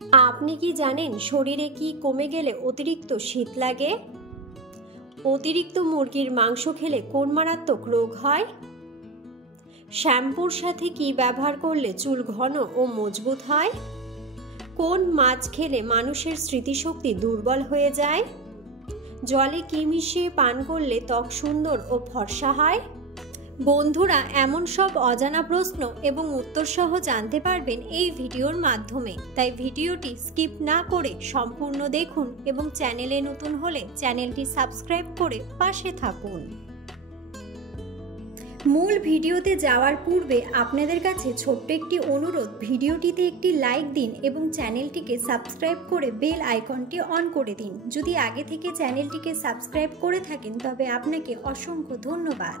আপনি কি জানেন শরীরে কি কমে গেলে অতিরিক্ত শীত লাগে? অতিরিক্ত মুরগির মাংস খেলে কোন মারাত্মক রোগ হয়? শ্যাম্পুর সাথে কি ব্যবহার করলে চুল ঘন ও মজবুত হয়? কোন মাছ খেলে মানুষের স্মৃতিশক্তি দুর্বল হয়ে যায়? জলে কি মিশিয়ে পান করলে ত্বক সুন্দর ও ফর্সা হয়? বন্ধুরা, এমন সব অজানা প্রশ্ন এবং উত্তর সহ জানতে পারবেন এই ভিডিওর মাধ্যমে, তাই ভিডিওটি স্কিপ না করে সম্পূর্ণ দেখুন এবং চ্যানেলে নতুন হলে চ্যানেলটি সাবস্ক্রাইব করে পাশে থাকুন। মূল ভিডিওতে যাওয়ার পূর্বে আপনাদের কাছে ছোট্ট একটি অনুরোধ, ভিডিওটিতে একটি লাইক দিন এবং চ্যানেলটিকে সাবস্ক্রাইব করে বেল আইকনটি অন করে দিন। যদি আগে থেকে চ্যানেলটিকে সাবস্ক্রাইব করে থাকেন তবে আপনাকে অসংখ্য ধন্যবাদ।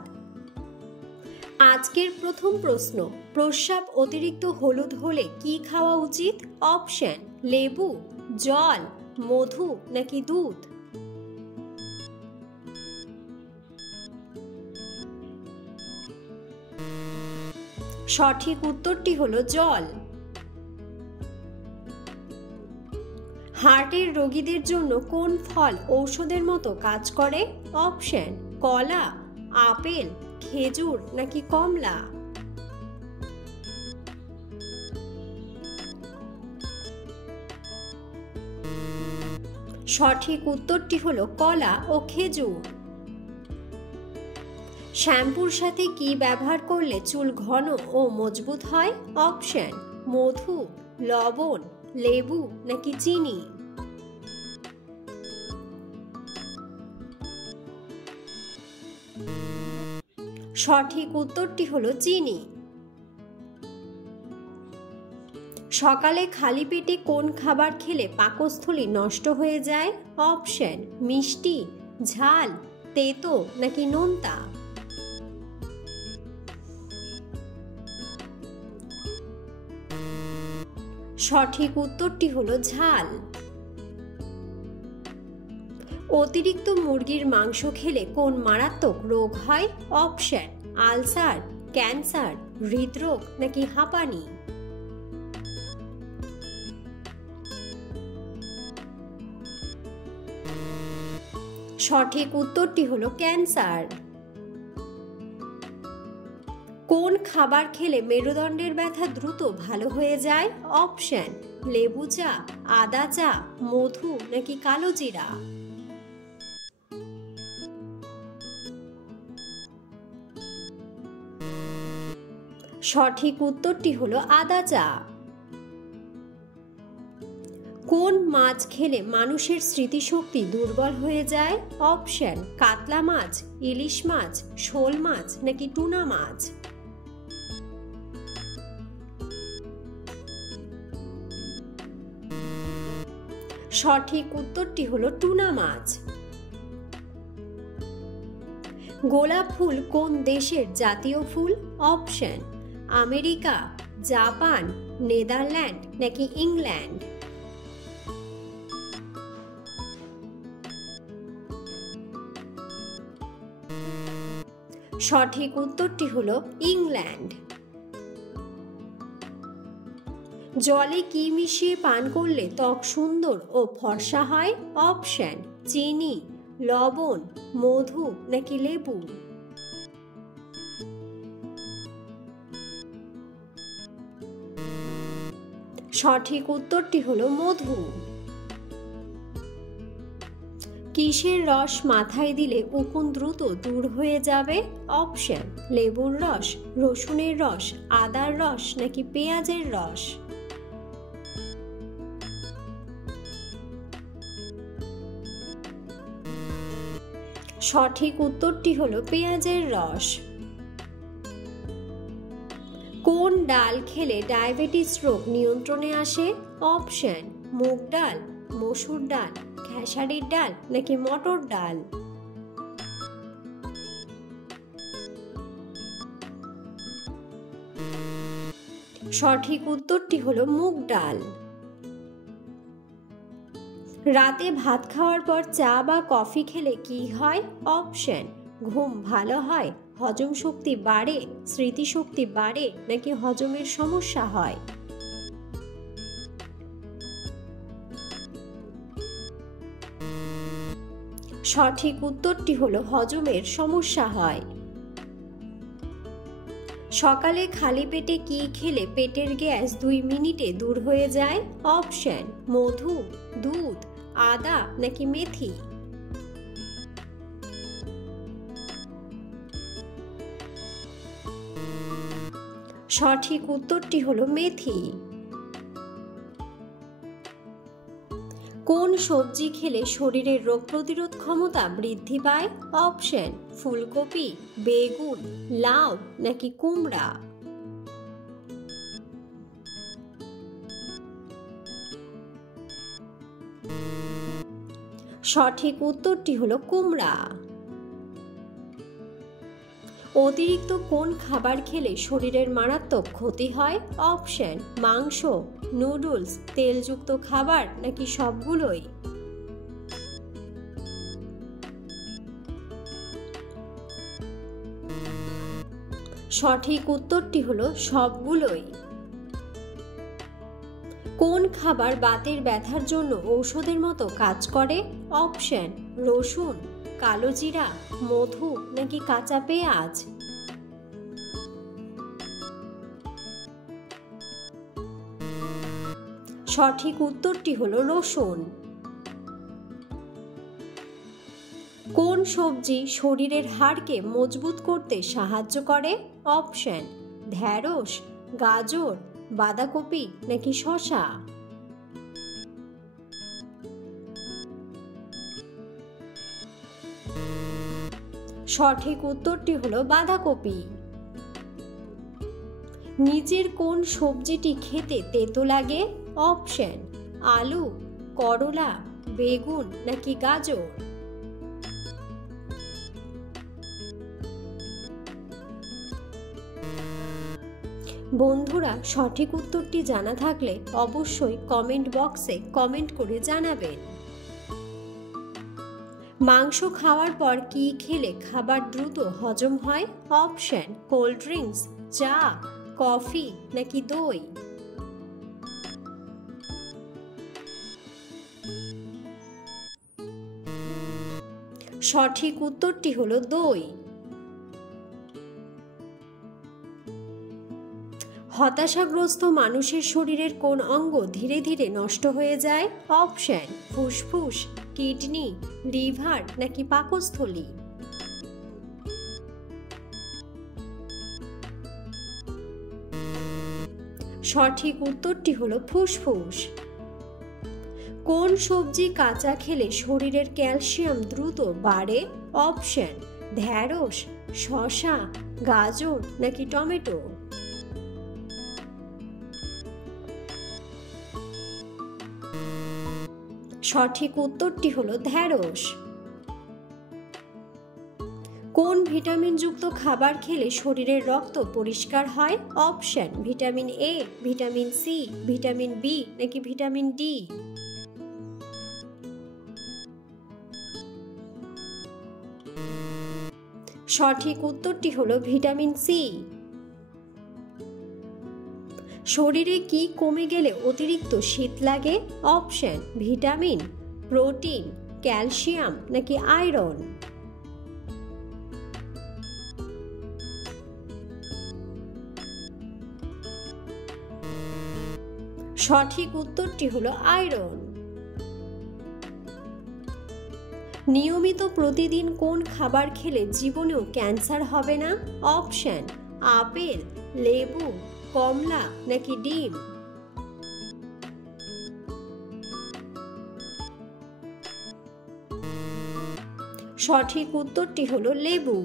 আজকের প্রথম প্রশ্ন, প্রস্রাব অতিরিক্ত হলুদ হলে কি খাওয়া উচিত? অপশন: লেবু, জল, মধু নাকি দুধ? সঠিক উত্তরটি হলো জল। হার্টের রোগীদের জন্য কোন ফল ঔষধের মতো কাজ করে? অপশন: কলা, আপেল, খেজুর নাকি কমলা? সঠিক উত্তরটি হলো কলা ও খেজুর। শ্যাম্পুর সাথে কি ব্যবহার করলে চুল ঘন ও মজবুত হয়? অপশন: মধু, লবণ, লেবু নাকি চিনি? সঠিক উত্তরটি হলো চিনি। সকালে খালি পেটে কোন খাবার খেলে পাকস্থলী নষ্ট হয়ে যায়? অপশন: মিষ্টি, ঝাল, তেতো নাকি নোনতা? সঠিক উত্তরটি হলো ঝাল। অতিরিক্ত মুরগির মাংস খেলে কোন মারাত্মক রোগ হয়? অপশন: আলসার, ক্যান্সার, হৃদরোগ নাকি হাঁপানি? সঠিক উত্তরটি হলো ক্যান্সার। কোন খাবার খেলে মেরুদণ্ডের ব্যথা দ্রুত ভালো হয়ে যায়? অপশন: লেবু চা, আদা চা, মধু নাকি কালো জিরা? সঠিক উত্তরটি হলো আদা চা। কোন মাছ খেলে মানুষের স্মৃতিশক্তি দুর্বল হয়ে যায়? অপশন: কাতলা মাছ, ইলিশ মাছ, শোল মাছ নাকি টুনা মাছ? সঠিক উত্তরটি হলো টুনা মাছ। গোলাপ ফুল কোন দেশের জাতীয় ফুল? অপশন: আমেরিকা, জাপান, নেদারল্যান্ড নাকি ইংল্যান্ড? সঠিক উত্তরটি হলো ইংল্যান্ড। জলে কি মিশিয়ে পান করলে ত্বক সুন্দর ও ফর্সা হয়? অপশন: চিনি, লবণ, মধু নাকি লেবু? সঠিক উত্তরটি হলো মধু। কিসের রস মাথায় দিলে উকুন দ্রুত দূর হয়ে যাবে? অপশন: লেবুর রস, রসুনের রস, আদার রস নাকি পেঁয়াজের রস? সঠিক উত্তরটি হলো পেঁয়াজের রস। কোন ডাল খেলে ডায়াবেটিস রোগ নিয়ন্ত্রণে আসে? অপশন: মুগ ডাল, মসুর ডাল, খেসারির ডাল নাকি মটর ডাল? সঠিক উত্তরটি হলো মুগ ডাল। রাতে ভাত খাওয়ার পর চা বা কফি খেলে কি হয়? অপশন: ঘুম ভালো হয়, হজম শক্তি বাড়ে, স্মৃতিশক্তি বাড়ে নাকি হজমের সমস্যা হয়? সঠিক উত্তরটি হলো হজমের সমস্যা হয়। সকালে খালি পেটে কি খেলে পেটের গ্যাস 2 মিনিটে দূর হয়ে যায়? অপশন: মধু, দুধ, আদা নাকি মেথি। সঠিক উত্তরটি হলো মেথি। কোন সবজি খেলে শরীরের রোগ প্রতিরোধ ক্ষমতা বৃদ্ধি পায়? অপশন: ফুলকপি, বেগুন, লাউ নাকি কুমড়া। সঠিক উত্তরটি হলো কুমড়া। অতিরিক্ত কোন খাবার খেলে শরীরের মারাত্মক ক্ষতি হয়? অপশন: মাংস, নুডলস, তেলযুক্ত খাবার নাকি সবগুলোই। সঠিক উত্তরটি হলো সবগুলোই। কোন খাবার বাতের ব্যথার জন্য ঔষধের মতো কাজ করে? অপশন: রসুন, কালো জিরা, মধু নাকি কাঁচা পেঁয়াজ। সঠিক উত্তরটি হলো রসুন। কোন সবজি শরীরের হাড়কে মজবুত করতে সাহায্য করে? অপশন: ঢ্যাঁড়স, গাজর, বাঁধাকপি নাকি শসা। সঠিক উত্তরটি হলো বাঁধাকপি। নিচের কোন সবজিটি খেতে তেতো লাগে? অপশন: আলু, করলা, বেগুন নাকি গাজর। বন্ধুরা, সঠিক উত্তরটি জানা থাকলে অবশ্যই কমেন্ট বক্সে কমেন্ট করে জানাবেন। মাংস খাওয়ার পর কি খেলে খাবার দ্রুত হজম হয়? অপশন: কোল্ড ড্রিঙ্কস, চা, কফি নাকি দই। সঠিক উত্তরটি হলো দই। হতাশাগ্রস্ত মানুষের শরীরের কোন অঙ্গ ধীরে ধীরে নষ্ট হয়ে যায়? অপশন: ফুসফুস, কিডনি, লিভার নাকি পাকস্থলী। সঠিক উত্তরটি হলো ফুসফুস। কোন সবজি কাঁচা খেলে শরীরের ক্যালসিয়াম দ্রুত বাড়ে? অপশন: ঢ্যাঁড়স, শসা, গাজর নাকি টমেটো। সঠিক উত্তরটি হলো ঢ্যাঁড়স। কোন ভিটামিনযুক্ত খাবার খেলে শরীরের রক্ত পরিষ্কার হয়? Option: vitamin A, vitamin C, vitamin B নাকি ভিটামিন ডি। সঠিক উত্তরটি হলো ভিটামিন সি। শরীরে কি কমে গেলে অতিরিক্ত শীত লাগে? অপশন: ভিটামিন, প্রোটিন, ক্যালসিয়াম নাকি আয়রন। সঠিক উত্তরটি হলো আয়রন। নিয়মিত প্রতিদিন কোন খাবার খেলে জীবনেও ক্যান্সার হবে না? অপশন: আপেল, লেবু, কমলা নাকি ডিম। সঠিক উত্তরটি হলো লেবু।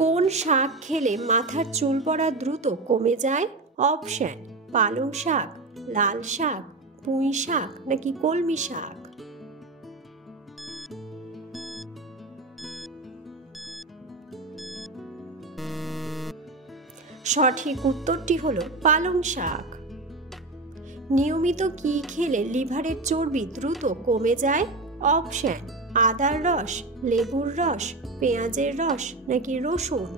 কোন শাক খেলে মাথার চুল পড়া দ্রুত কমে যায়? অপশন: পালং শাক, লাল শাক, পুঁই শাক নাকি কলমি শাক। সঠিক উত্তরটি হলো পালং শাক। নিয়মিত কি খেলে লিভারের চর্বি দ্রুত কমে যায়? অপশন: আদার রস, লেবুর রস, পেঁয়াজের রস নাকি রসুন।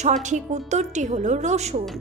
সঠিক উত্তরটি হলো রসুন।